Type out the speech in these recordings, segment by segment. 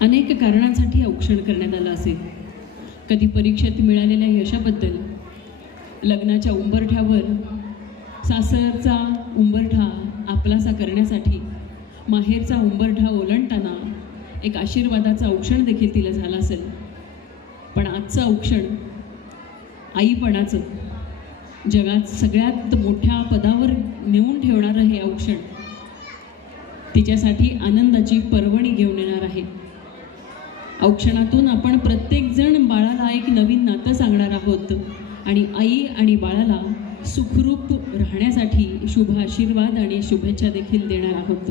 अनेक कारणांसाठी औक्षण करण्यात आलं असेल. कधी परीक्षेत मिळालेल्या यशाबद्दल, लग्नाच्या उंबरठ्यावर सासरचा उंबरठा आपलासा करण्यासाठी, माहेरचा उंबरठा ओलांडताना एक आशीर्वादाचं औक्षण देखील तिला झालं असेल. पण आजचं औक्षण आईपणाचं, जगात सगळ्यात मोठ्या पदावर नेऊन ठेवणारं हे औक्षण तिच्यासाठी आनंदाची पर्वणी घेऊन येणार आहे. औक्षणातून आपण प्रत्येकजण बाळाला एक नवीन नातं सांगणार आहोत आणि आई आणि बाळाला सुखरूप राहण्यासाठी शुभ आशीर्वाद आणि शुभेच्छा देखील देणार आहोत.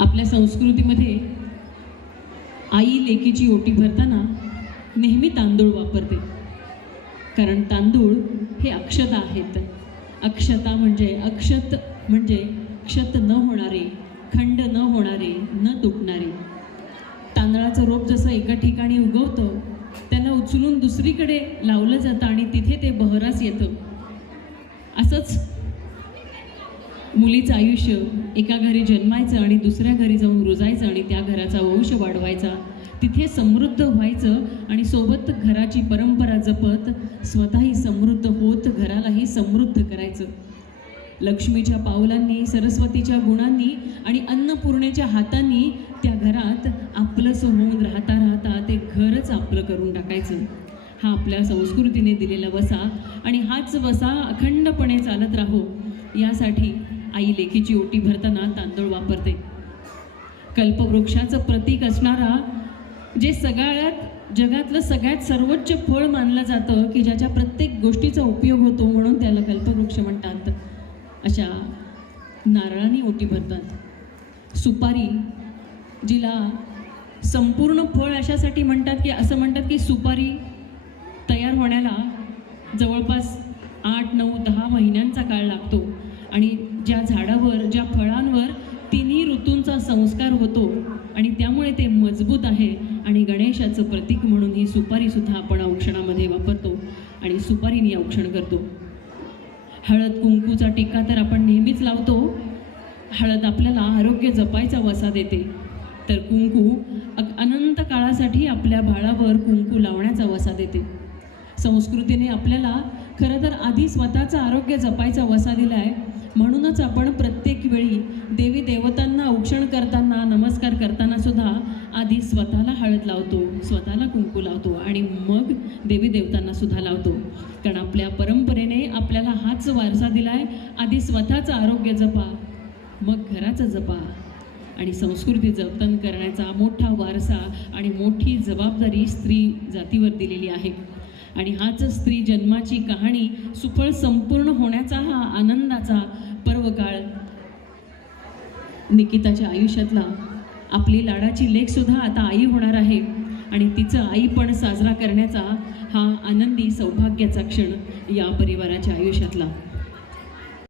आपल्या संस्कृतीमध्ये आई लेकीची ओटी भरताना नेहमी तांदूळ वापरते, कारण तांदूळ हे अक्षता आहेत. अक्षता म्हणजे अक्षत म्हणजे क्षत न होणारे, खंड न होणारे, न तुटणारे. तांदळाचं रोप जसं एका ठिकाणी उगवतं, त्याला उचलून दुसरीकडे लावलं जातं आणि तिथे ते बहरास येतं. असंच मुलीचं आयुष्य एका घरी जन्मायचं आणि दुसऱ्या घरी जाऊन रुजायचं आणि त्या घराचा वंश वाढवायचा, तिथे समृद्ध व्हायचं आणि सोबत घराची परंपरा जपत स्वतःही समृद्ध होत घरालाही समृद्ध करायचं. लक्ष्मीच्या पावलांनी, सरस्वतीच्या गुणांनी आणि अन्नपूर्णेच्या हातांनी त्या घरात आपलंसं होऊन राहता राहता ते घरच आपलं करून टाकायचं. हा आपल्या संस्कृतीने दिलेला वसा आणि हाच वसा अखंडपणे चालत राहो यासाठी आई लेकीची ओटी भरताना तांदूळ वापरते. कल्पवृक्षाचं प्रतीक असणारा, जे सगळ्यात जगातलं सगळ्यात सर्वोच्च फळ मानलं जातं, की ज्याच्या प्रत्येक गोष्टीचा उपयोग होतो, म्हणून त्याला कल्पवृक्ष म्हणतात, अशा नारळाने ओटी भरतात. सुपारी, जिला संपूर्ण फळ अशासाठी म्हणतात की असं म्हणतात की सुपारी तयार होण्याला जवळपास 8, 9, 10 महिन्यांचा काळ लागतो आणि ज्या झाडावर, ज्या फळांवर तिन्ही ऋतूंचा संस्कार होतो आणि त्यामुळे ते मजबूत आहे. आणि गणेशाचं प्रतीक म्हणून ही सुपारीसुद्धा आपण औक्षणामध्ये वापरतो आणि सुपारीने औक्षण करतो. हळद कुंकूचा टिक्का तर आपण नेहमीच लावतो. हळद आपल्याला आरोग्य जपायचा वसा देते, तर कुंकू अनंत काळासाठी आपल्या बाळावर कुंकू लावण्याचा वसा देते. संस्कृतीने आपल्याला खरं तर आधी स्वतःचं आरोग्य जपायचा वसा दिला आहे. म्हणूनच आपण प्रत्येक वेळी देवी देवतांना औक्षण करताना, नमस्कार करताना सुद्धा आधी स्वतःला हळद लावतो, स्वतःला कुंकू लावतो आणि मग देवी देवतांना सुद्धा लावतो. कारण आपल्या परंपरेने आपल्याला हाच वारसा दिला आहे, आधी स्वतःचं आरोग्य जपा, मग घराचं जपा. आणि संस्कृती जतन करण्याचा मोठा वारसा आणि मोठी जबाबदारी स्त्री जातीवर दिलेली आहे. आणि हाच स्त्री जन्माची कहाणी सुफळ संपूर्ण होण्याचा हा आनंदाचा पर्वकाळ निकिताच्या आयुष्यातला. आपली लाडाची लेकसुद्धा आता आई होणार आहे आणि तिचं आईपण साजरा करण्याचा हा आनंदी सौभाग्याचा क्षण या परिवाराच्या आयुष्यातला.